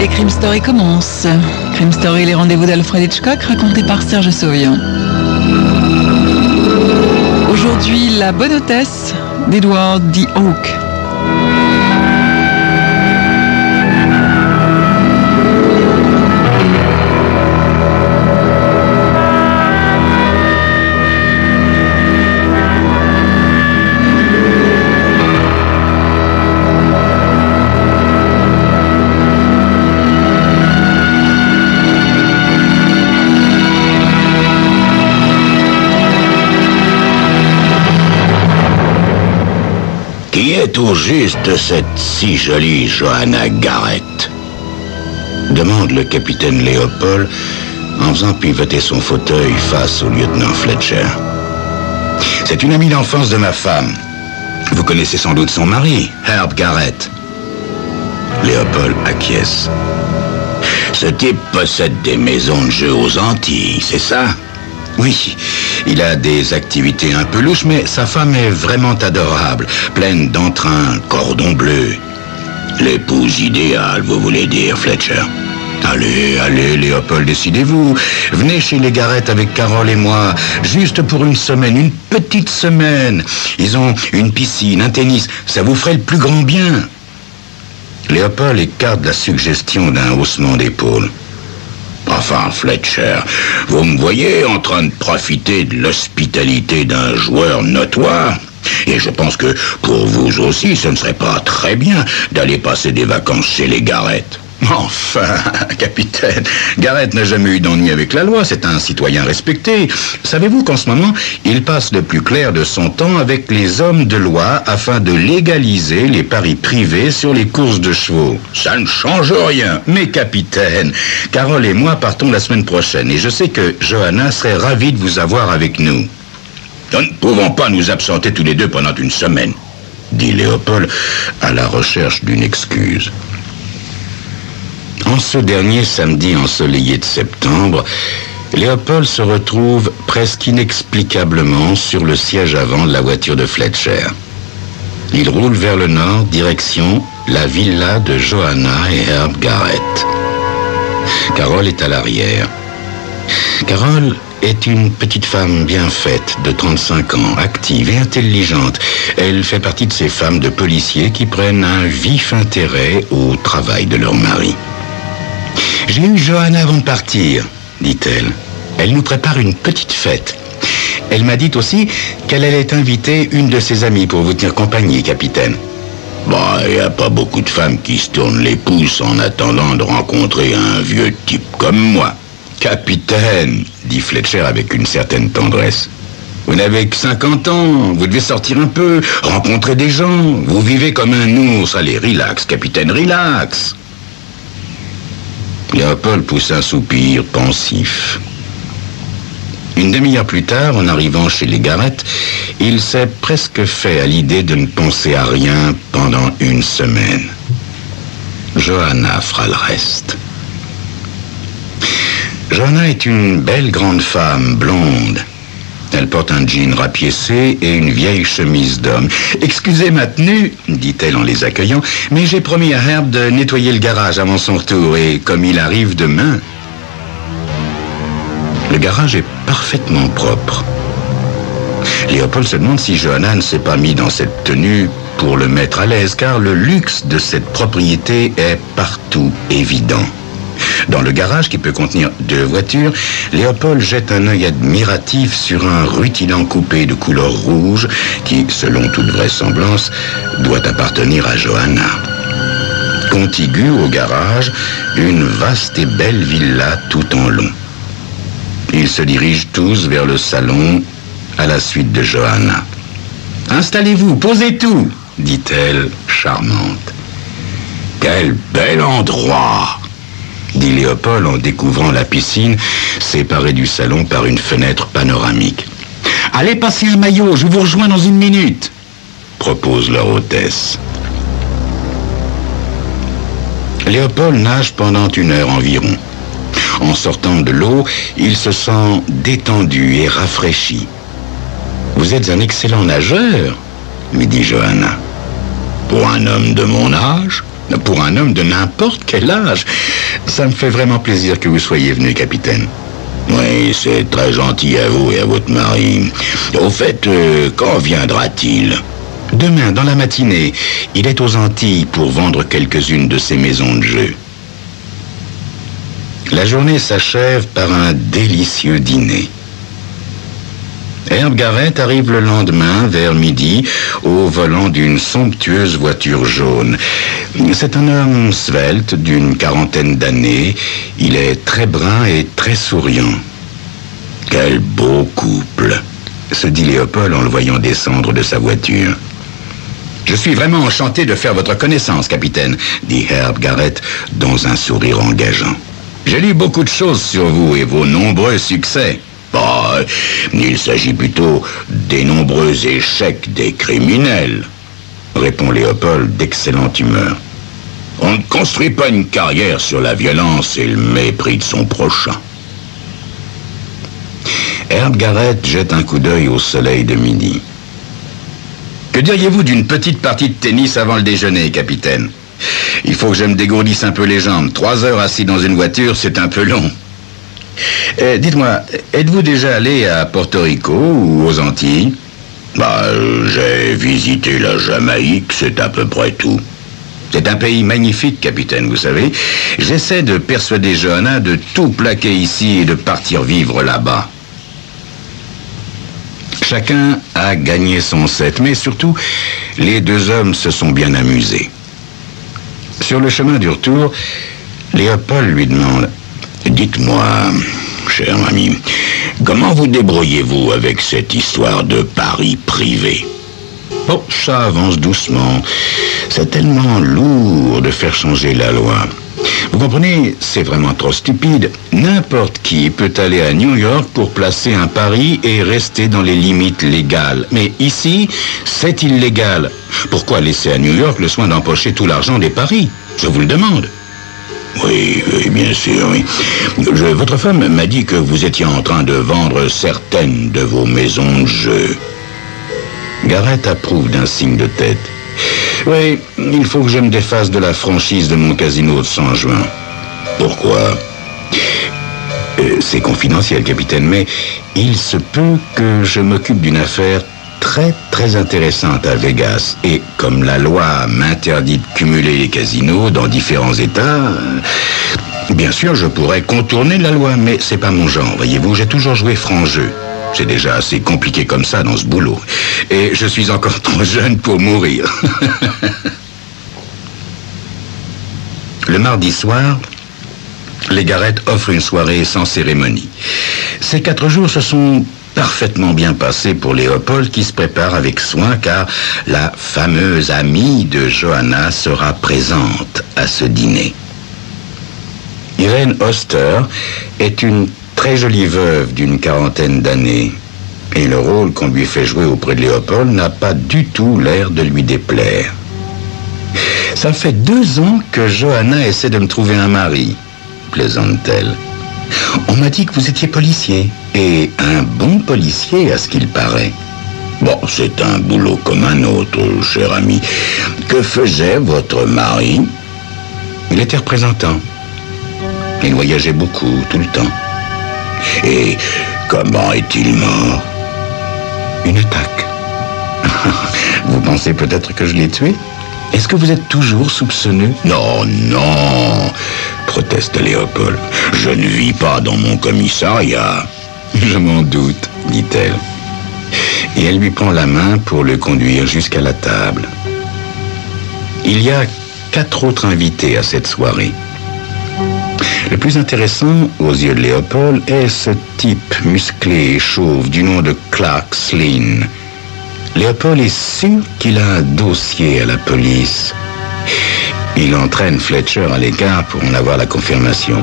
Et Crime Story commence. Crime Story, les rendez-vous d'Alfred Hitchcock, racontés par Serge Sauvian. Aujourd'hui, La bonne hôtesse d'Edward D. Hawke. Qui est au juste cette si jolie Johanna Garrett? Demande le capitaine Léopold en faisant pivoter son fauteuil face au lieutenant Fletcher. C'est une amie d'enfance de ma femme. Vous connaissez sans doute son mari, Herb Garrett. Léopold acquiesce. Ce type possède des maisons de jeu aux Antilles, c'est ça? Oui, il a des activités un peu louches, mais sa femme est vraiment adorable, pleine d'entrain, cordon bleu. L'épouse idéale, vous voulez dire, Fletcher? Allez, Léopold, décidez-vous. Venez chez les Garrett avec Carole et moi, juste pour une semaine, une petite semaine. Ils ont une piscine, un tennis, ça vous ferait le plus grand bien. Léopold écarte la suggestion d'un haussement d'épaule. Enfin, Fletcher, vous me voyez en train de profiter de l'hospitalité d'un joueur notoire. Et je pense que pour vous aussi, ce ne serait pas très bien d'aller passer des vacances chez les Garrett. Enfin, capitaine, Garrett n'a jamais eu d'ennui avec la loi, c'est un citoyen respecté. Savez-vous qu'en ce moment, il passe le plus clair de son temps avec les hommes de loi afin de légaliser les paris privés sur les courses de chevaux? Ça ne change rien. Mais capitaine, Carole et moi partons la semaine prochaine et je sais que Johanna serait ravie de vous avoir avec nous. Nous ne pouvons pas nous absenter tous les deux pendant une semaine, dit Léopold à la recherche d'une excuse. En ce dernier samedi ensoleillé de septembre, Léopold se retrouve presque inexplicablement sur le siège avant de la voiture de Fletcher. Il roule vers le nord, direction la villa de Johanna et Herb Garrett. Carole est à l'arrière. Carole est une petite femme bien faite, de 35 ans, active et intelligente. Elle fait partie de ces femmes de policiers qui prennent un vif intérêt au travail de leur mari. « J'ai eu Johanna avant de partir, dit-elle. Elle nous prépare une petite fête. Elle m'a dit aussi qu'elle allait inviter une de ses amies pour vous tenir compagnie, capitaine. » Bah, il n'y a pas beaucoup de femmes qui se tournent les pouces en attendant de rencontrer un vieux type comme moi. Capitaine, dit Fletcher avec une certaine tendresse. Vous n'avez que 50 ans, vous devez sortir un peu, rencontrer des gens. Vous vivez comme un ours. Allez, relax, capitaine, relax. Léopold poussa un soupir pensif. Une demi-heure plus tard, en arrivant chez les Garrett, il s'est presque fait à l'idée de ne penser à rien pendant une semaine. Johanna fera le reste. Johanna est une belle grande femme, blonde. Elle porte un jean rapiécé et une vieille chemise d'homme. « Excusez ma tenue, dit-elle en les accueillant, mais j'ai promis à Herb de nettoyer le garage avant son retour, et comme il arrive demain... » Le garage est parfaitement propre. Léopold se demande si Johanna ne s'est pas mis dans cette tenue pour le mettre à l'aise, car le luxe de cette propriété est partout évident. Dans le garage, qui peut contenir 2 voitures, Léopold jette un œil admiratif sur un rutilant coupé de couleur rouge qui, selon toute vraisemblance, doit appartenir à Johanna. Contiguë au garage, une vaste et belle villa tout en long. Ils se dirigent tous vers le salon à la suite de Johanna. « Installez-vous, posez tout !» dit-elle, charmante. « Quel bel endroit !» dit Léopold en découvrant la piscine séparée du salon par une fenêtre panoramique. « Allez passer un maillot, je vous rejoins dans une minute !» propose leur hôtesse. Léopold nage pendant 1 heure environ. En sortant de l'eau, il se sent détendu et rafraîchi. « Vous êtes un excellent nageur ?» lui dit Johanna. « Pour un homme de mon âge ?» Pour un homme de n'importe quel âge. Ça me fait vraiment plaisir que vous soyez venu, capitaine. Oui, c'est très gentil à vous et à votre mari. Au fait, quand viendra-t-il? Demain, dans la matinée. Il est aux Antilles pour vendre quelques-unes de ses maisons de jeu. La journée s'achève par un délicieux dîner. Herb Garrett arrive le lendemain, vers midi, au volant d'une somptueuse voiture jaune. C'est un homme svelte, d'une quarantaine d'années. Il est très brun et très souriant. Quel beau couple, se dit Léopold en le voyant descendre de sa voiture. Je suis vraiment enchanté de faire votre connaissance, capitaine, dit Herb Garrett dans un sourire engageant. J'ai lu beaucoup de choses sur vous et vos nombreux succès. Bah, il s'agit plutôt des nombreux échecs des criminels, répond Léopold d'excellente humeur. On ne construit pas une carrière sur la violence et le mépris de son prochain. Herb Garrett jette un coup d'œil au soleil de midi. Que diriez-vous d'une petite partie de tennis avant le déjeuner, capitaine? Il faut que je me dégourdisse un peu les jambes. 3 heures assis dans une voiture, c'est un peu long. Dites-moi, êtes-vous déjà allé à Porto Rico ou aux Antilles? J'ai visité la Jamaïque, c'est à peu près tout. C'est un pays magnifique, capitaine, vous savez. J'essaie de persuader Johanna de tout plaquer ici et de partir vivre là-bas. Chacun a gagné son set, mais surtout, les deux hommes se sont bien amusés. Sur le chemin du retour, Léopold lui demande « Dites-moi, cher ami, comment vous débrouillez-vous avec cette histoire de paris privé ?» Bon, ça avance doucement. C'est tellement lourd de faire changer la loi. Vous comprenez, c'est vraiment trop stupide. N'importe qui peut aller à New York pour placer un pari et rester dans les limites légales. Mais ici, c'est illégal. Pourquoi laisser à New York le soin d'empocher tout l'argent des paris? Je vous le demande. Oui, bien sûr, oui. Votre femme m'a dit que vous étiez en train de vendre certaines de vos maisons de jeu. Garrett approuve d'un signe de tête. Oui, il faut que je me défasse de la franchise de mon casino de San Juan. Pourquoi? C'est confidentiel, capitaine, mais il se peut que je m'occupe d'une affaire très, très intéressante à Vegas. Et comme la loi m'interdit de cumuler les casinos dans différents États, bien sûr, je pourrais contourner la loi, mais c'est pas mon genre, voyez-vous, j'ai toujours joué franc jeu. C'est déjà assez compliqué comme ça dans ce boulot. Et je suis encore trop jeune pour mourir. Le mardi soir, les Garrett offrent une soirée sans cérémonie. Ces 4 jours se sont parfaitement bien passés pour Léopold qui se prépare avec soin car la fameuse amie de Johanna sera présente à ce dîner. Irene Oster est une très jolie veuve d'une quarantaine d'années. Et le rôle qu'on lui fait jouer auprès de Léopold n'a pas du tout l'air de lui déplaire. Ça fait 2 ans que Johanna essaie de me trouver un mari, plaisante-t-elle. On m'a dit que vous étiez policier, et un bon policier à ce qu'il paraît. Bon, c'est un boulot comme un autre, cher ami. Que faisait votre mari? Il était représentant. Il voyageait beaucoup, tout le temps. Et comment est-il mort? Une attaque. Vous pensez peut-être que je l'ai tué? Est-ce que vous êtes toujours soupçonneux? Non, non, proteste Léopold. Je ne vis pas dans mon commissariat. Je m'en doute, dit-elle. Et elle lui prend la main pour le conduire jusqu'à la table. Il y a 4 autres invités à cette soirée. Le plus intéressant, aux yeux de Léopold, est ce type musclé et chauve du nom de Clark Slynn. Léopold est sûr qu'il a un dossier à la police. Il entraîne Fletcher à l'écart pour en avoir la confirmation.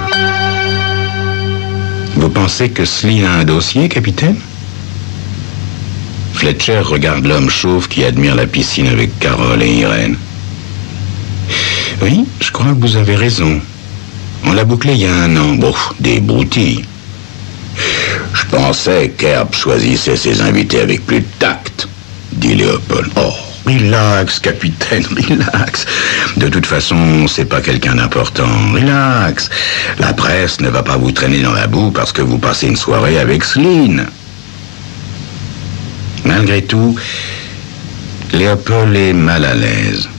Vous pensez que Slynn a un dossier, capitaine? Fletcher regarde l'homme chauve qui admire la piscine avec Carole et Irène. Oui, je crois que vous avez raison. On l'a bouclé il y a 1 an. Bon, des broutilles. Je pensais qu'Herb choisissait ses invités avec plus de tact, dit Léopold. Oh, Relax, capitaine, relax. De toute façon, c'est pas quelqu'un d'important. Relax. La presse ne va pas vous traîner dans la boue parce que vous passez une soirée avec Céline. Malgré tout, Léopold est mal à l'aise.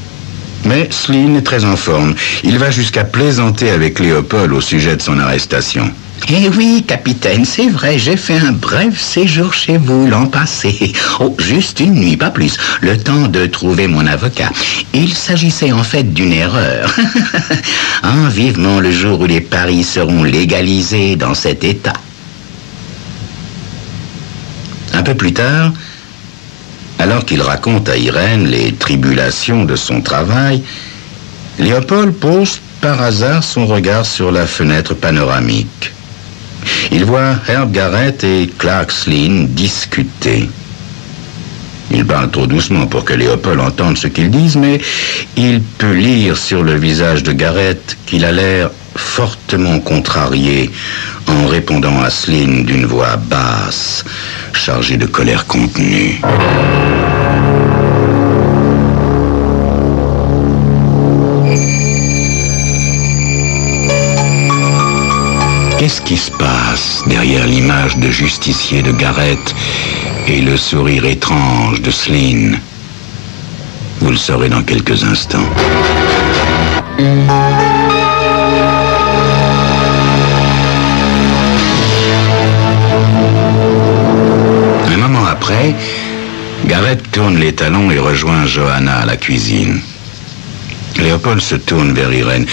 Mais Céline est très en forme. Il va jusqu'à plaisanter avec Léopold au sujet de son arrestation. Eh oui, capitaine, c'est vrai, j'ai fait un bref séjour chez vous l'an passé. Oh, juste une nuit, pas plus. Le temps de trouver mon avocat. Il s'agissait en fait d'une erreur. Vivement le jour où les paris seront légalisés dans cet état. Un peu plus tard, alors qu'il raconte à Irène les tribulations de son travail, Léopold pose par hasard son regard sur la fenêtre panoramique. Il voit Herb Garrett et Clark Céline discuter. Il parle trop doucement pour que Léopold entende ce qu'ils disent, mais il peut lire sur le visage de Garrett qu'il a l'air fortement contrarié en répondant à Céline d'une voix basse, chargée de colère contenue. Qu'est-ce qui se passe derrière l'image de justicier de Garrett et le sourire étrange de Céline? Vous le saurez dans quelques instants. Un moment après, Garrett tourne les talons et rejoint Johanna à la cuisine. Léopold se tourne vers Irène.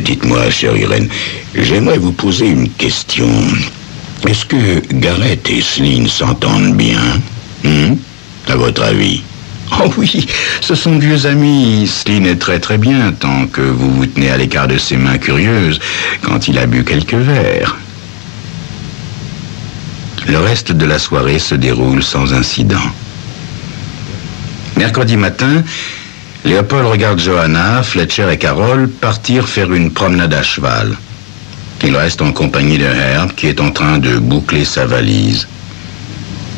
Dites-moi, chère Irène, j'aimerais vous poser une question. Est-ce que Garrett et Céline s'entendent bien? À votre avis? Oh oui, ce sont de vieux amis. Céline est très très bien tant que vous vous tenez à l'écart de ses mains curieuses quand il a bu quelques verres. Le reste de la soirée se déroule sans incident. Mercredi matin, Léopold regarde Johanna, Fletcher et Carol partir faire une promenade à cheval. Il reste en compagnie de Herb qui est en train de boucler sa valise.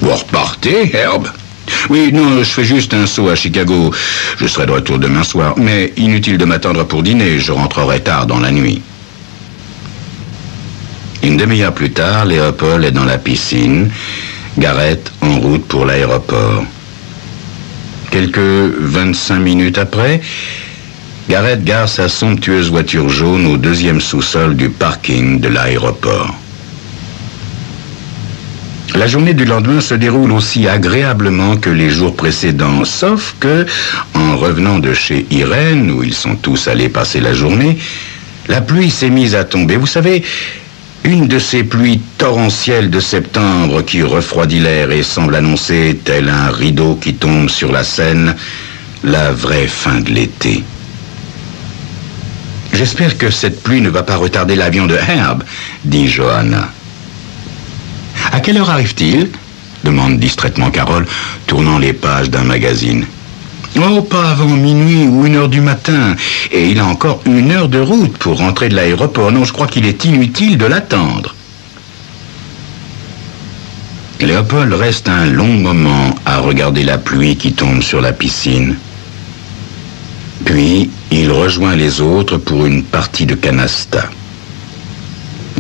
Vous repartez, Herb? Oui, non, je fais juste un saut à Chicago. Je serai de retour demain soir, mais inutile de m'attendre pour dîner, je rentrerai tard dans la nuit. Une demi-heure plus tard, Léopold est dans la piscine, Garrett en route pour l'aéroport. Quelques 25 minutes après, Garrett gare sa somptueuse voiture jaune au deuxième sous-sol du parking de l'aéroport. La journée du lendemain se déroule aussi agréablement que les jours précédents, sauf que, en revenant de chez Irène, où ils sont tous allés passer la journée, la pluie s'est mise à tomber. Vous savez, une de ces pluies torrentielles de septembre qui refroidit l'air et semble annoncer, tel un rideau qui tombe sur la Seine, la vraie fin de l'été. « J'espère que cette pluie ne va pas retarder l'avion de Herb, » dit Johanna. « À quelle heure arrive-t-il » demande distraitement Carol, tournant les pages d'un magazine. « Oh, pas avant minuit ou 1h du matin. Et il a encore 1 heure de route pour rentrer de l'aéroport. Non, je crois qu'il est inutile de l'attendre. » Léopold reste un long moment à regarder la pluie qui tombe sur la piscine. Puis, il rejoint les autres pour une partie de canasta.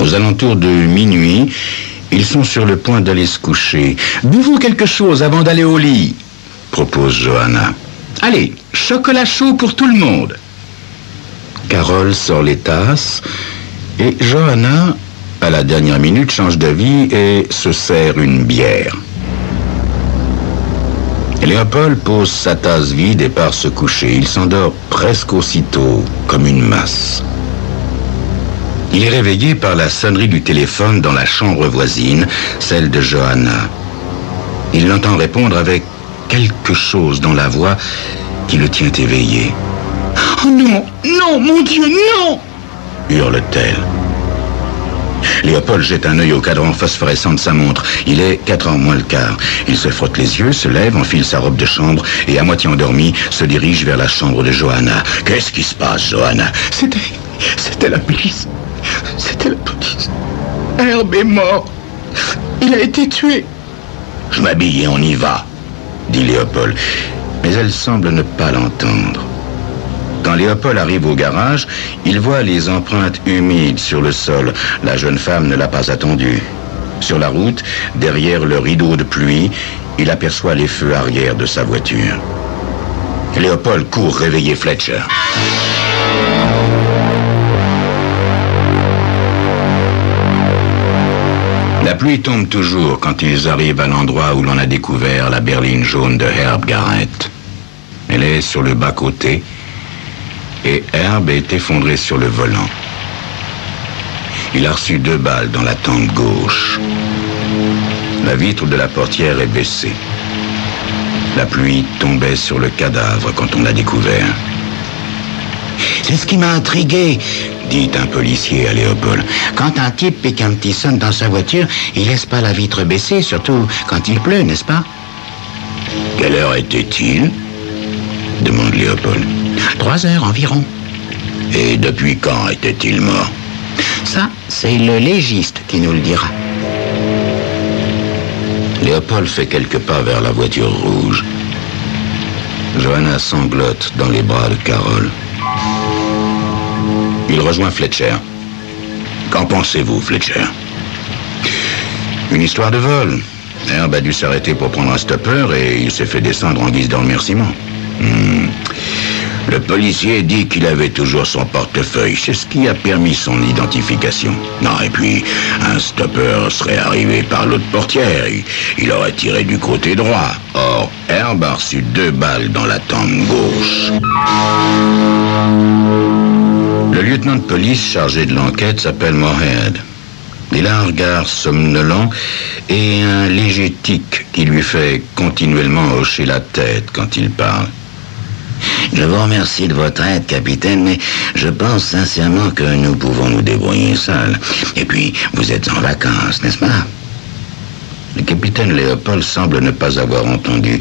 Aux alentours de minuit, ils sont sur le point d'aller se coucher. « Buvons quelque chose avant d'aller au lit », propose Johanna. « Allez, chocolat chaud pour tout le monde ». Carol sort les tasses et Johanna, à la dernière minute, change d'avis et se sert une bière. Léopold pose sa tasse vide et part se coucher. Il s'endort presque aussitôt, comme une masse. Il est réveillé par la sonnerie du téléphone dans la chambre voisine, celle de Johanna. Il l'entend répondre avec quelque chose dans la voix qui le tient éveillé. « Oh non, non, mon Dieu, non !» hurle-t-elle. Léopold jette un œil au cadran phosphorescent de sa montre. Il est 4h moins le quart. Il se frotte les yeux, se lève, enfile sa robe de chambre et, à moitié endormi, se dirige vers la chambre de Johanna. « Qu'est-ce qui se passe, Johanna ?» C'était la police. C'était la police. Herb est mort. Il a été tué. « Je m'habille et on y va, » dit Léopold. « Mais elle semble ne pas l'entendre. Quand Léopold arrive au garage, il voit les empreintes humides sur le sol. La jeune femme ne l'a pas attendu. Sur la route, derrière le rideau de pluie, il aperçoit les feux arrière de sa voiture. Léopold court réveiller Fletcher. La pluie tombe toujours quand ils arrivent à l'endroit où l'on a découvert la berline jaune de Herb Garrett. Elle est sur le bas-côté et Herb est effondré sur le volant. Il a reçu 2 balles dans la tempe gauche. La vitre de la portière est baissée. La pluie tombait sur le cadavre quand on l'a découvert. C'est ce qui m'a intrigué, dit un policier à Léopold. Quand un type pique un petit son dans sa voiture, il laisse pas la vitre baissée, surtout quand il pleut, n'est-ce pas? Quelle heure était-il? Demande Léopold. 3 heures environ. Et depuis quand était-il mort? Ça, c'est le légiste qui nous le dira. Léopold fait quelques pas vers la voiture rouge. Johanna sanglote dans les bras de Carol. Il rejoint Fletcher. Qu'en pensez-vous, Fletcher? Une histoire de vol. Herb a dû s'arrêter pour prendre un stopper et il s'est fait descendre en guise de remerciement. Le policier dit qu'il avait toujours son portefeuille. C'est ce qui a permis son identification. Non, et puis, un stopper serait arrivé par l'autre portière. Il aurait tiré du côté droit. Or, Herb a reçu 2 balles dans la tempe gauche. Le lieutenant de police chargé de l'enquête s'appelle Moorhead. Il a un regard somnolent et un léger tic qui lui fait continuellement hocher la tête quand il parle. Je vous remercie de votre aide, capitaine, mais je pense sincèrement que nous pouvons nous débrouiller seuls. Et puis, vous êtes en vacances, n'est-ce pas? Le capitaine Léopold semble ne pas avoir entendu.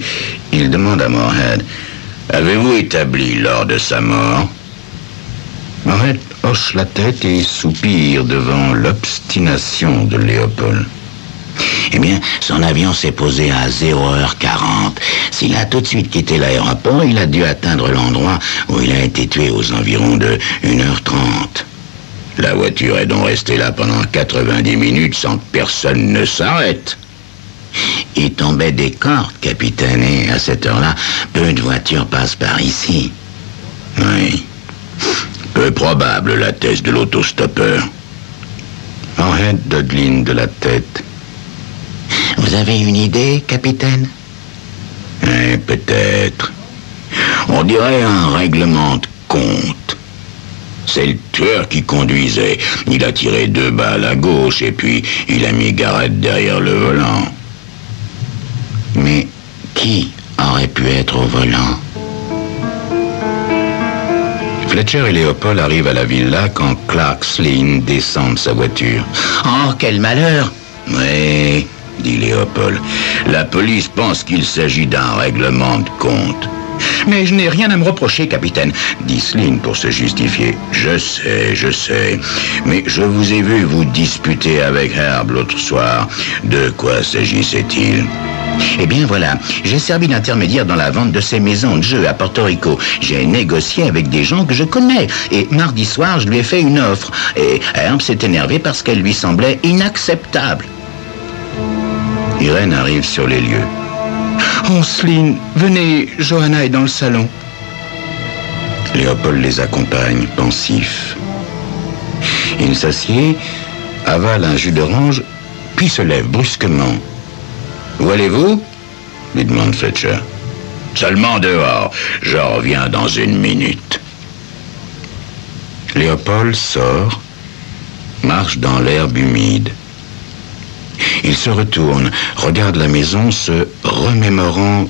Il demande à Moorhead, « Avez-vous établi l'heure de sa mort ?» Moorhead hoche la tête et soupire devant l'obstination de Léopold. Eh bien, son avion s'est posé à 0h40. S'il a tout de suite quitté l'aéroport, il a dû atteindre l'endroit où il a été tué aux environs de 1h30. La voiture est donc restée là pendant 90 minutes sans que personne ne s'arrête. Il tombait des cordes, capitaine, et à cette heure-là, peu de voitures passent par ici. Oui. Peu probable, la thèse de l'autostoppeur. Moorhead dodeline de la tête. Vous avez une idée, capitaine? Peut-être. On dirait un règlement de compte. C'est le tueur qui conduisait. Il a tiré 2 balles à gauche et puis il a mis Garrett derrière le volant. Mais qui aurait pu être au volant? Fletcher et Léopold arrivent à la villa quand Clark Slynn descend de sa voiture. Oh, quel malheur! Oui, dit Léopold. La police pense qu'il s'agit d'un règlement de compte. Mais je n'ai rien à me reprocher, capitaine, dit Slynn pour se justifier. Je sais. Mais je vous ai vu vous disputer avec Herb l'autre soir. De quoi s'agissait-il? Eh bien voilà, j'ai servi d'intermédiaire dans la vente de ces maisons de jeu à Porto Rico. J'ai négocié avec des gens que je connais. Et mardi soir, je lui ai fait une offre. Et Herb s'est énervé parce qu'elle lui semblait inacceptable. Irène arrive sur les lieux. Oh, Slynn, venez, Johanna est dans le salon. Léopold les accompagne, pensif. Il s'assied, avale un jus d'orange, puis se lève brusquement. « Où allez-vous » lui demande Fletcher. « Seulement dehors. Je reviens dans 1 minute. » Léopold sort, marche dans l'herbe humide. Il se retourne, regarde la maison, se remémorant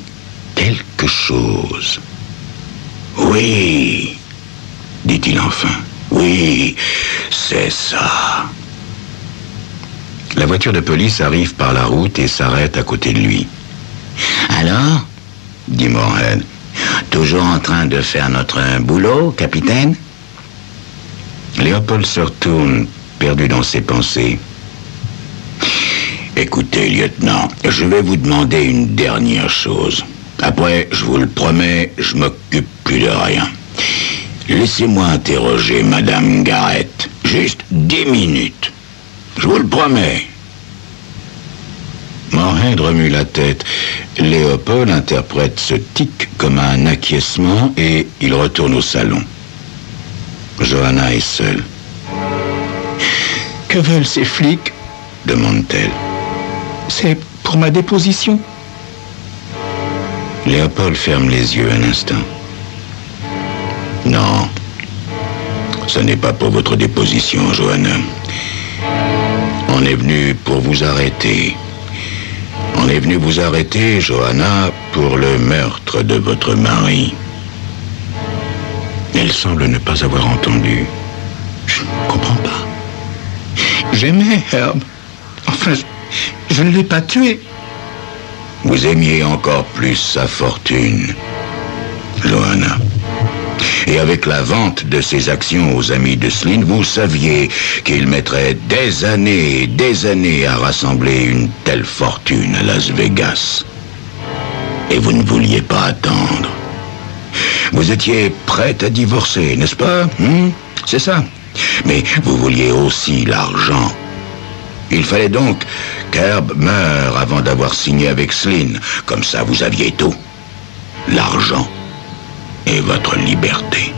quelque chose. « Oui, dit-il enfin. Oui, c'est ça. » La voiture de police arrive par la route et s'arrête à côté de lui. « Alors » dit Moorhead. « Toujours en train de faire notre boulot, capitaine ?» Léopold se retourne, perdu dans ses pensées. « Écoutez, lieutenant, je vais vous demander une dernière chose. Après, je vous le promets, je m'occupe plus de rien. Laissez-moi interroger Madame Garrett. Juste 10 minutes. Je vous le promets. Morehead remue la tête. Léopold interprète ce tic comme un acquiescement et il retourne au salon. Johanna est seule. Que veulent ces flics? Demande-t-elle. C'est pour ma déposition. Léopold ferme les yeux un instant. Non, ce n'est pas pour votre déposition, Johanna. On est venu pour vous arrêter. On est venu vous arrêter, Johanna, pour le meurtre de votre mari. Elle semble ne pas avoir entendu. Je ne comprends pas. J'aimais Herb. Enfin, je ne l'ai pas tué. Vous aimiez encore plus sa fortune, Johanna. Et avec la vente de ses actions aux amis de Slynn, vous saviez qu'il mettrait des années et des années à rassembler une telle fortune à Las Vegas. Et vous ne vouliez pas attendre. Vous étiez prête à divorcer, n'est-ce pas? C'est ça. Mais vous vouliez aussi l'argent. Il fallait donc qu'Herb meure avant d'avoir signé avec Slynn. Comme ça, vous aviez tout. L'argent et votre liberté.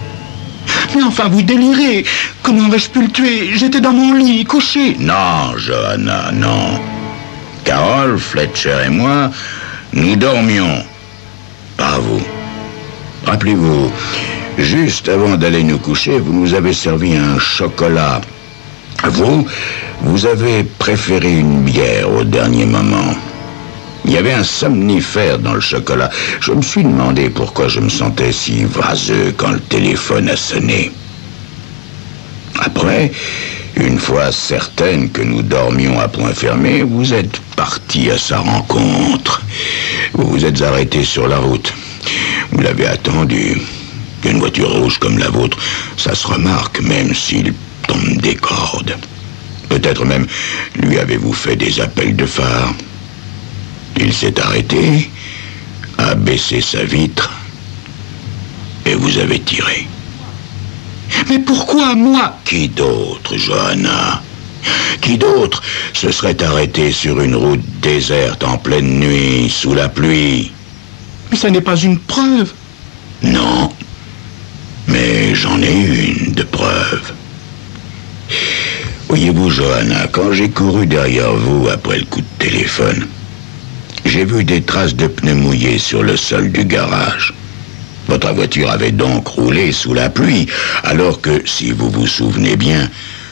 Mais enfin, vous délirez. Comment aurais-je pu le tuer? J'étais dans mon lit, couché. Non, Johanna, non. Carol, Fletcher et moi, nous dormions. Pas vous. Rappelez-vous, juste avant d'aller nous coucher, vous nous avez servi un chocolat. Vous avez préféré une bière au dernier moment. Il y avait un somnifère dans le chocolat. Je me suis demandé pourquoi je me sentais si vaseux quand le téléphone a sonné. Après, une fois certaine que nous dormions à point fermé, vous êtes parti à sa rencontre. Vous vous êtes arrêté sur la route. Vous l'avez attendu. Une voiture rouge comme la vôtre, ça se remarque même s'il tombe des cordes. Peut-être même lui avez-vous fait des appels de phare. Il s'est arrêté, a baissé sa vitre, et vous avez tiré. Mais pourquoi moi? Qui d'autre, Johanna? Qui d'autre se serait arrêté sur une route déserte en pleine nuit, sous la pluie? Mais ça n'est pas une preuve. Non, mais j'en ai une de preuve. Voyez-vous, Johanna, quand j'ai couru derrière vous après le coup de téléphone, j'ai vu des traces de pneus mouillés sur le sol du garage. Votre voiture avait donc roulé sous la pluie, alors que, si vous vous souvenez bien,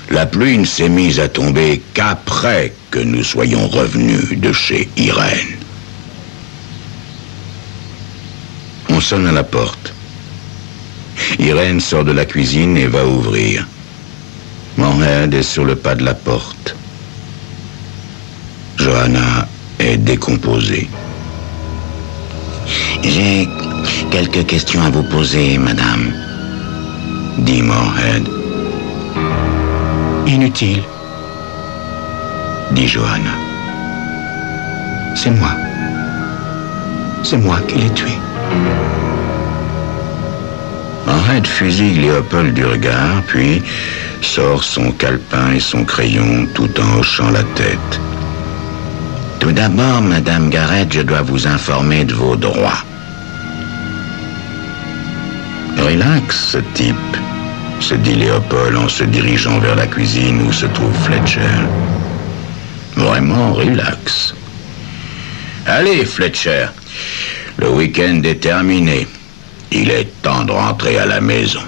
la pluie ne s'est mise à tomber qu'après que nous soyons revenus de chez Irène. On sonne à la porte. Irène sort de la cuisine et va ouvrir. Morehead est sur le pas de la porte. Johanna est décomposée. J'ai quelques questions à vous poser, madame, dit Morehead. Inutile, dit Johanna. c'est moi. C'est moi qui l'ai tué. Morehead fusille Léopold du regard, puis sort son calepin et son crayon tout en hochant la tête. Tout d'abord, Madame Garrett, je dois vous informer de vos droits. Relax, ce type, se dit Léopold en se dirigeant vers la cuisine où se trouve Fletcher. Vraiment relax. Allez, Fletcher, le week-end est terminé. Il est temps de rentrer à la maison.